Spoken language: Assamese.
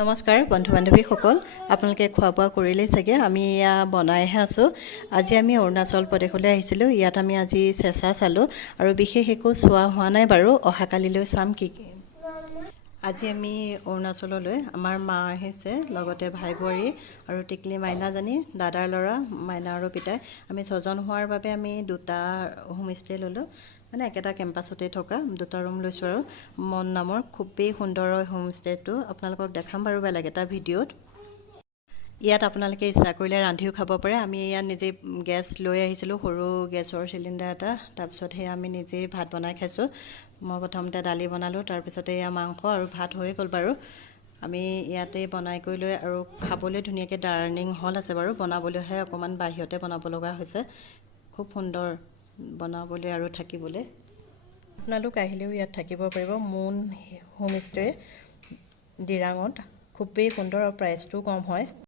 নমস্কাৰ বন্ধু বান্ধৱীসকল, আপোনালোকে খোৱা বোৱা কৰিলেই চাগে। আমি এয়া বনাইহে আছোঁ। আজি আমি অৰুণাচল প্ৰদেশলৈ আহিছিলোঁ। ইয়াত আমি আজি চেঁচা চালোঁ আৰু বিশেষ একো চোৱা হোৱা নাই বাৰু। অহাকালিলৈ চাম কি আজি আমি অৰুণাচললৈ আমাৰ মা আহিছে, লগতে ভাই বোৱাৰী আৰু টিকলি মাইনাজনী, দাদাৰ ল'ৰা, মাইনা আৰু পিতাই। আমি ছজন হোৱাৰ বাবে আমি দুটা হোমষ্টে ল'লোঁ, মানে একেটা কেম্পাছতে থকা দুটা ৰুম লৈছোঁ আৰু মন নামৰ। খুবেই সুন্দৰ হোমষ্টেটো, আপোনালোকক দেখাম বাৰু বেলেগ এটা ভিডিঅ'ত। ইয়াত আপোনালোকে ইচ্ছা কৰিলে ৰান্ধিও খাব পাৰে। আমি ইয়াত নিজে গেছ লৈ আহিছিলোঁ, সৰু গেছৰ চিলিণ্ডাৰ এটা। তাৰপিছত সেয়া আমি নিজেই ভাত বনাই খাইছোঁ। মই প্ৰথমতে দালি বনালোঁ, তাৰপিছতে এয়া মাংস আৰু ভাত হৈ গ'ল বাৰু। আমি ইয়াতে বনাই কৰি লৈ আৰু খাবলৈ ধুনীয়াকৈ ডাইনিং হল আছে বাৰু। বনাবলৈহে অকণমান বাহিৰতে বনাব লগা হৈছে। খুব সুন্দৰ বনাবলৈ আৰু থাকিবলৈ। আপোনালোক আহিলেও ইয়াত থাকিব পাৰিব। মুন হোমষ্টে, দিৰাঙত। খুবেই সুন্দৰ আৰু প্ৰাইচটোও কম হয়।